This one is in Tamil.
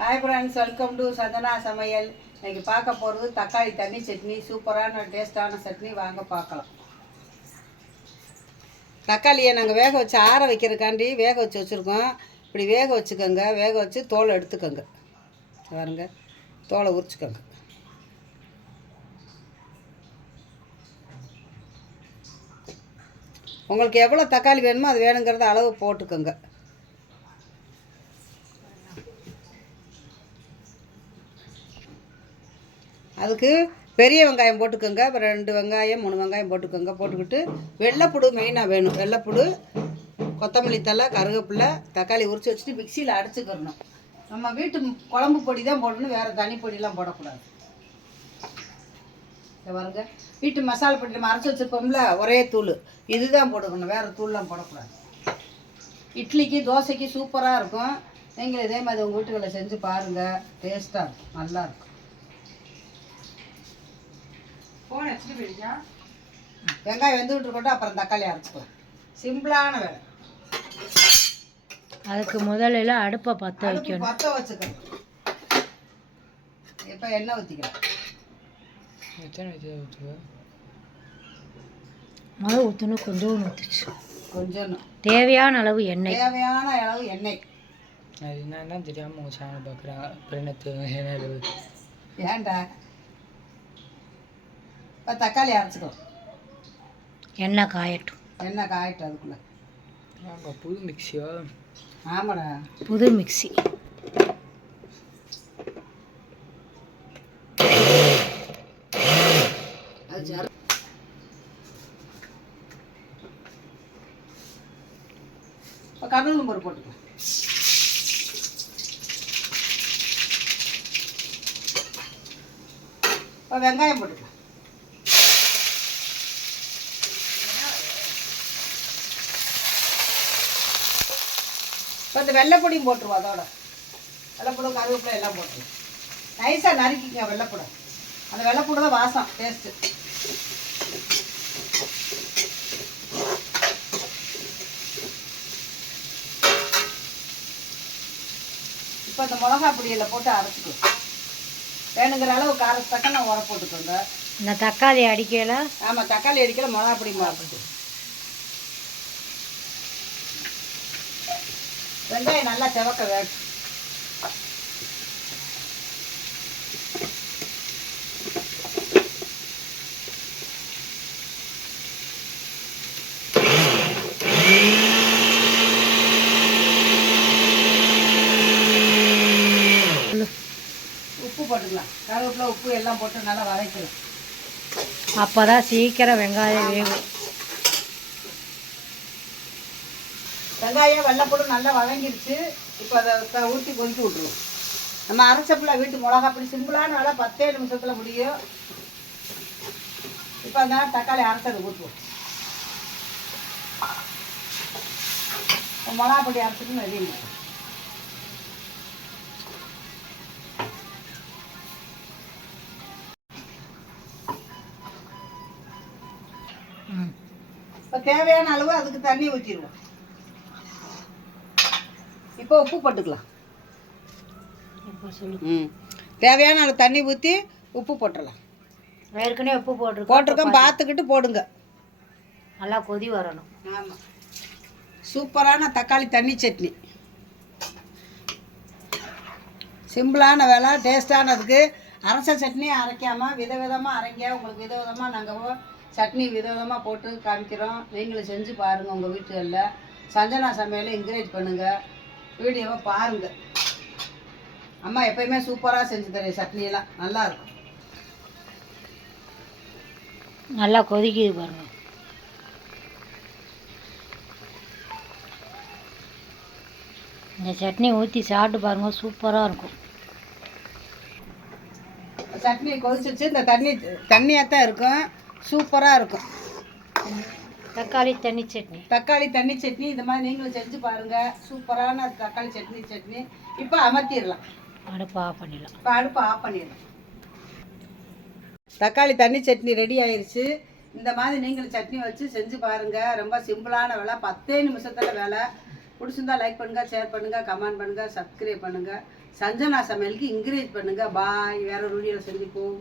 Hi friends, welcome to Santhana சமையல். இன்றைக்கி பார்க்க போகிறது தக்காளி தண்ணி சட்னி. சூப்பரான டேஸ்டான சட்னி, வாங்க பார்க்கலாம். தக்காளியை நாங்கள் வேக வச்சு ஆற வைக்கிறதுக்காண்டி வேக வச்சு வச்சுருக்கோம். இப்படி வேக வச்சுக்கோங்க. வேக வச்சு தோலை எடுத்துக்கோங்க. பாருங்க, தோலை உரிச்சுக்கோங்க. உங்களுக்கு எவ்வளோ தக்காளி வேணுமோ அது வேணுங்கிறத அளவு போட்டுக்கோங்க. அதுக்கு பெரிய வெங்காயம் போட்டுக்கோங்க. அப்புறம் 2 வெங்காயம் 3 வெங்காயம் போட்டுக்கோங்க. போட்டுக்கிட்டு வெள்ளைப்புடு மெயினாக வேணும். வெள்ளைப்புடு, கொத்தமல்லி தழை, கருவேப்பிலை, தக்காளி உரித்து வச்சுட்டு மிக்சியில் அடிச்சுக்கிறணும். நம்ம வீட்டு குழம்பு பொடி தான் போடணும், வேறு தனி பொடியெலாம் போடக்கூடாது. இதை பாருங்க, வீட்டு மசாலா பொடி நம்ம அரைச்சி வச்சுருப்போம்ல, ஒரே தூள் இதுதான் போட்டுக்கணும், வேறு தூள்லாம் போடக்கூடாது. இட்லிக்கு தோசைக்கு சூப்பராக இருக்கும். நீங்களும் இதே மாதிரி உங்கள் வீட்டுகளில் செஞ்சு பாருங்கள். டேஸ்ட்டாக இருக்கும், நல்லாயிருக்கும். வெங்காயம் வெந்துகிட்டு இருக்கட்டும், அப்புறம் தக்காளி அரைச்சிக்கலாம். சிம்பிளான வேலை. அதுக்கு முதல்ல அடுப்பை பற்ற வைக்கணும். பற்ற வச்சுக்கணும். இப்போ எண்ணெய் ஊற்றிக்கலாம். முதல் ஊற்றணும், கொஞ்சம் ஊற்றிச்சு. கொஞ்சம் தேவையான அளவு எண்ணெய். தேவையான அளவு எண்ணெய். அது என்னன்னா தெரியாமல் உங்கள் சேனல் பார்க்குறாங்க. அப்புறம் ஏன்டா? இப்போ தக்காளி அரைச்சிக்கலாம். எண்ணெய் காயட்டும். எண்ணெய் காயட்டும். அதுக்குள்ளே நாங்கள் புது மிக்சியா? ஆமாடா, புது மிக்சி. அது இப்போ கடல் நம்பர் போட்டுக்கலாம். இப்போ வெங்காயம் போட்டுக்கலாம். இப்போ இந்த வெள்ளைப்பொடியும் போட்டுருவோம். அதோட வெள்ளைப்பூடும் கருவேப்பிலை எல்லாம் போட்டுருவோம். நைஸாக நறுக்கிங்க வெள்ளைப்பூடை. அந்த வெள்ளைப்பூடு தான் வாசம், டேஸ்ட்டு. இப்போ இந்த மிளகா பொடியில் போட்டு அரைச்சிக்குவோம். வேணுங்கிற அளவு காரத்தக்க உர போட்டுக்கோங்க. இந்த தக்காளி அடிக்கல. ஆமாம், தக்காளி அடிக்கல, மிளகா பொடி மிளகாப்பொடி. வெங்காயம் நல்லா செவக்க வேணும். உப்பு போட்டுக்கலாம். கருவேப்பிலை, உப்பு எல்லாம் போட்டு நல்லா வதக்கலாம். அப்போதான் சீக்கிரம் வெங்காயம் வேகும். வெங்காயம் வெள்ளைப்பூடு நல்லா வதங்கிருச்சு. இப்போ அதை ஊற்றி கொதித்து விட்ருவோம். நம்ம அரைச்சப்பில் வீட்டு மிளகாப்பொடி சிம்பிளான வேலை 10 நிமிஷத்தில் முடியும். இப்போ அந்த தக்காளி அரைச்சதை ஊற்றுவோம். மிளகாப்பொடி அரைச்சிட்டு ரெடி. இப்போ தேவையான அளவு அதுக்கு தண்ணி ஊற்றிடுவோம். இப்போ உப்பு போட்டுக்கலாம். தேவையான அளவு தண்ணி ஊற்றி உப்பு போட்டுடலாம். ஏற்கனவே உப்பு போட்டிருக்கோம், பார்த்துக்கிட்டு போடுங்க. நல்லா கொதி வரணும். ஆமாம், சூப்பரான தக்காளி தண்ணி சட்னி. சிம்பிளான வேலை, டேஸ்டானதுக்கு. அரைச்ச சட்னி அரைக்காமல் விதவிதமாக அரைங்க. உங்களுக்கு விதவிதமாக நாங்கள் சட்னி விதவிதமாக போட்டு காமிக்கிறோம். நீங்களும் செஞ்சு பாருங்கள் உங்கள் வீட்டுகளில். சந்தனா சமையலை என்கரேஜ் பண்ணுங்கள். வீடியோவை பாருங்கள். அம்மா எப்பயுமே சூப்பராக செஞ்சு தரேன். சட்னியெல்லாம் நல்லாயிருக்கும். நல்லா கொதிக்குது பாருங்க. இந்த சட்னி ஊற்றி சாப்பிட்டு பாருங்கள், சூப்பராக இருக்கும். சட்னி கொதிச்சிச்சு. இந்த தண்ணியாக தான் இருக்கும், சூப்பராக இருக்கும். தக்காளி தண்ணி சட்னி. தக்காளி தண்ணி சட்னி இந்த மாதிரி நீங்களும் செஞ்சு பாருங்கள். சூப்பரான தக்காளி சட்னி. இப்போ அமர்த்திடலாம். அடுப்பு ஆஃப் பண்ணிடலாம். இப்போ அடுப்பு ஆஃப் பண்ணிடலாம். தக்காளி தண்ணி சட்னி ரெடி ஆயிடுச்சு. இந்த மாதிரி நீங்களும் சட்னி வச்சு செஞ்சு பாருங்கள். ரொம்ப சிம்பிளான வேலை, 10 நிமிஷத்தில் வேலை. பிடிச்சிருந்தா லைக் பண்ணுங்கள், ஷேர் பண்ணுங்கள், கமெண்ட் பண்ணுங்கள், சப்ஸ்கிரைப் பண்ணுங்கள். சஞ்சனா சமையலுக்கு என்கரேஜ் பண்ணுங்கள். பாய். வேற ஒரு வீடியோவில் சந்திப்போம்.